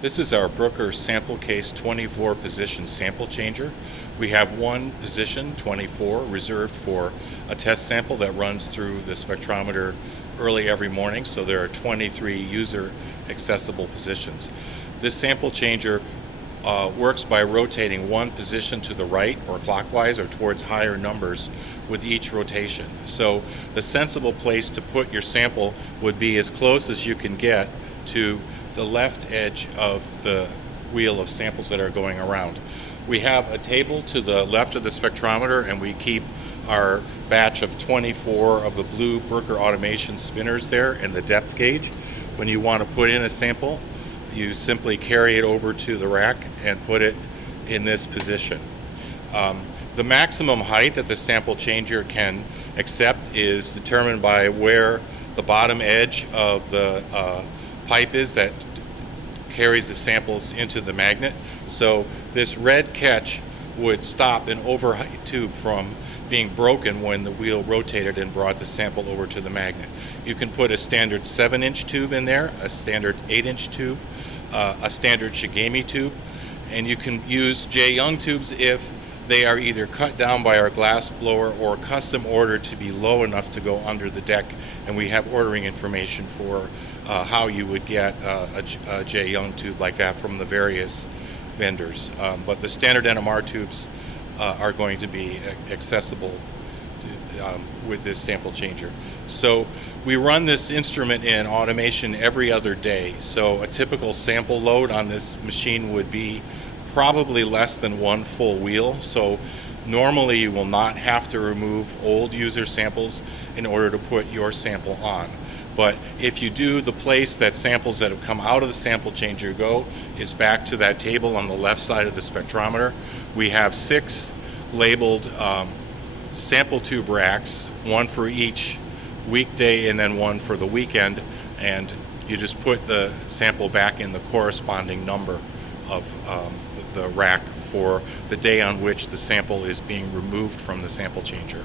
This is our Brooker sample case 24 position sample changer. We have one position, 24, reserved for a test sample that runs through the spectrometer early every morning, so there are 23 user accessible positions. This sample changer works by rotating one position to the right or clockwise or towards higher numbers with each rotation. So the sensible place to put your sample would be as close as you can get to the left edge of the wheel of samples that are going around. We have a table to the left of the spectrometer, and we keep our batch of 24 of the blue Brooker automation spinners there and the depth gauge. When you want to put in a sample, you simply carry it over to the rack and put it in this position. The maximum height that the sample changer can accept is determined by where the bottom edge of the pipe is that carries the samples into the magnet. So this red catch would stop an overheight tube from being broken when the wheel rotated and brought the sample over to the magnet. You can put a standard 7-inch tube in there, a standard 8-inch tube, a standard Shigemi tube, and you can use J. Young tubes if they are either cut down by our glass blower or custom ordered to be low enough to go under the deck, and we have ordering information for how you would get a J. Young tube like that from the various vendors. But the standard NMR tubes are going to be accessible with this sample changer. So we run this instrument in automation every other day. So a typical sample load on this machine would be probably less than one full wheel. So normally you will not have to remove old user samples in order to put your sample on. But if you do, the place that samples that have come out of the sample changer go is back to that table on the left side of the spectrometer. We have 6 labeled sample tube racks, one for each weekday and then one for the weekend, and you just put the sample back in the corresponding number of the rack for the day on which the sample is being removed from the sample changer.